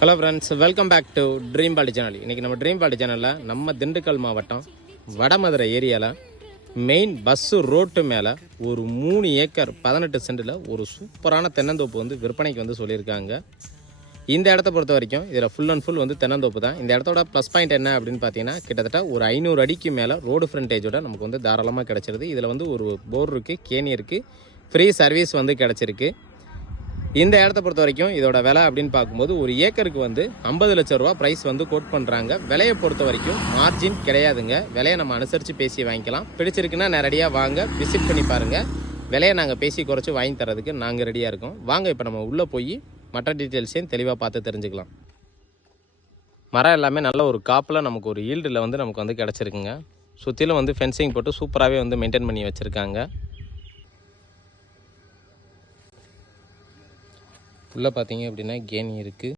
Hello friends, welcome back to dream poultry channel. இன்றைக்கி நம்ம dream Balti சேனலில் நம்ம திண்டுக்கல் மாவட்டம் வடமதுரை ஏரியாவில் மெயின் பஸ்ஸு ரோட்டு மேலே ஒரு 3 ஏக்கர் 18 சென்டில் ஒரு சூப்பரான தென்னந்தோப்பு வந்து விற்பனைக்கு வந்து சொல்லியிருக்காங்க. இந்த இடத்த பொறுத்த வரைக்கும் இதில் ஃபுல் அண்ட் ஃபுல் வந்து தென்னந்தோப்பு தான். இந்த இடத்தோட ப்ளஸ் பாயிண்ட் என்ன அப்படின்னு பார்த்தீங்கன்னா, கிட்டத்தட்ட ஒரு 500 அடிக்கு மேலே ரோடு ஃப்ரண்டேஜோட நமக்கு வந்து தாராளமாக கிடச்சிருது. இதில் வந்து ஒரு போர் இருக்குது, கேணி இருக்குது, ஃப்ரீ சர்வீஸ் வந்து கிடச்சிருக்கு. இந்த இடத்த பொறுத்த வரைக்கும் இதோட விலை அப்படின்னு பார்க்கும்போது ஒரு ஏக்கருக்கு வந்து 50 லட்சம் ரூபா ப்ரைஸ் வந்து கோட் பண்ணுறாங்க. விலையை பொறுத்த வரைக்கும் மார்ஜின் கிடையாதுங்க. விலையை நம்ம அனுசரித்து பேசி வாங்கிக்கலாம். பிடிச்சிருக்குன்னா நேரடியாக வாங்க, விசிட் பண்ணி பாருங்கள். விலையை நாங்கள் பேசி குறைச்சி வாங்கி தரதுக்கு நாங்கள் ரெடியாக இருக்கோம். வாங்க இப்போ நம்ம உள்ளே போய் மற்ற டீட்டெயில்ஸையும் தெளிவாக பார்த்து தெரிஞ்சுக்கலாம். மரம் எல்லாமே நல்ல ஒரு காப்பில் நமக்கு ஒரு ஈல்டில் வந்து நமக்கு வந்து கிடச்சிருக்குங்க. சுற்றிலும் வந்து ஃபென்சிங் போட்டு சூப்பராகவே வந்து மெயின்டைன் பண்ணி வச்சுருக்காங்க. உள்ளே பார்த்தீங்க அப்படின்னா கேணி இருக்குது.